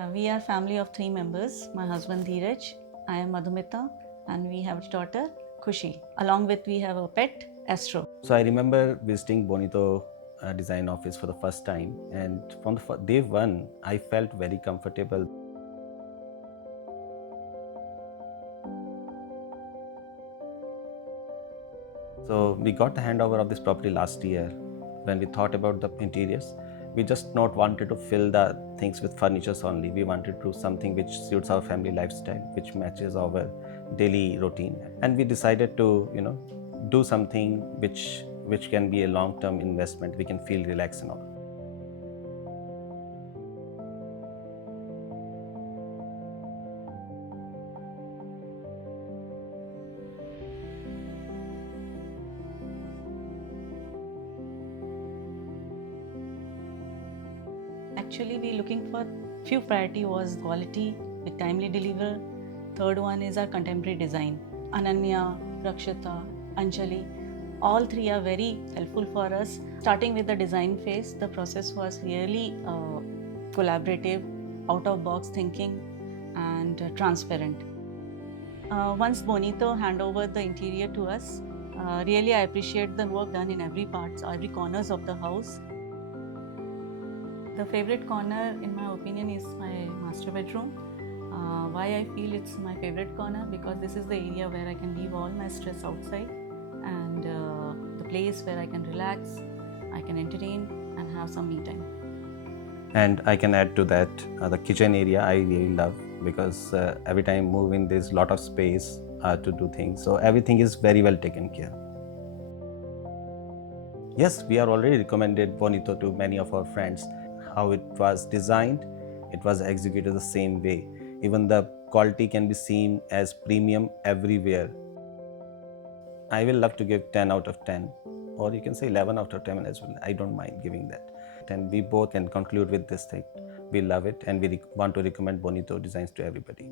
Yeah, we are family of 3 members. My husband Dheeraj, I am Madhumita, and we have a daughter Khushi. Along with we have a pet Astro. So I remember visiting Bonito design office for the first time, and from the day one, I felt very comfortable. So we got the handover of this property last year. When we thought about the interiors, we just not wanted to fill the things with furnitures only. We wanted to do something which suits our family lifestyle, which matches our daily routine. And we decided to, do something which can be a long-term investment. We can feel relaxed and all. Actually, we looking for few priority was quality with timely deliver. Third one is our contemporary design. Ananya, Rakshita, Anjali, all three are very helpful for us. Starting with the design phase, the process was really collaborative, out of box thinking, and transparent. Once Bonito hand over the interior to us, really I appreciate the work done in every parts, every corners of the house. The favorite corner, in my opinion, is my master bedroom. Why I feel it's my favorite corner? Because this is the area where I can leave all my stress outside, and the place where I can relax, I can entertain, and have some me time. And I can add to that the kitchen area I really love, because every time I move in, there's a lot of space to do things. So everything is very well taken care. Yes, we are already recommended Bonito to many of our friends. How it was designed, it was executed the same way. Even the quality can be seen as premium everywhere. I will love to give 10 out of 10, or you can say 11 out of 10 as well. I don't mind giving that. And we both can conclude with this thing. We love it, and we want to recommend Bonito designs to everybody.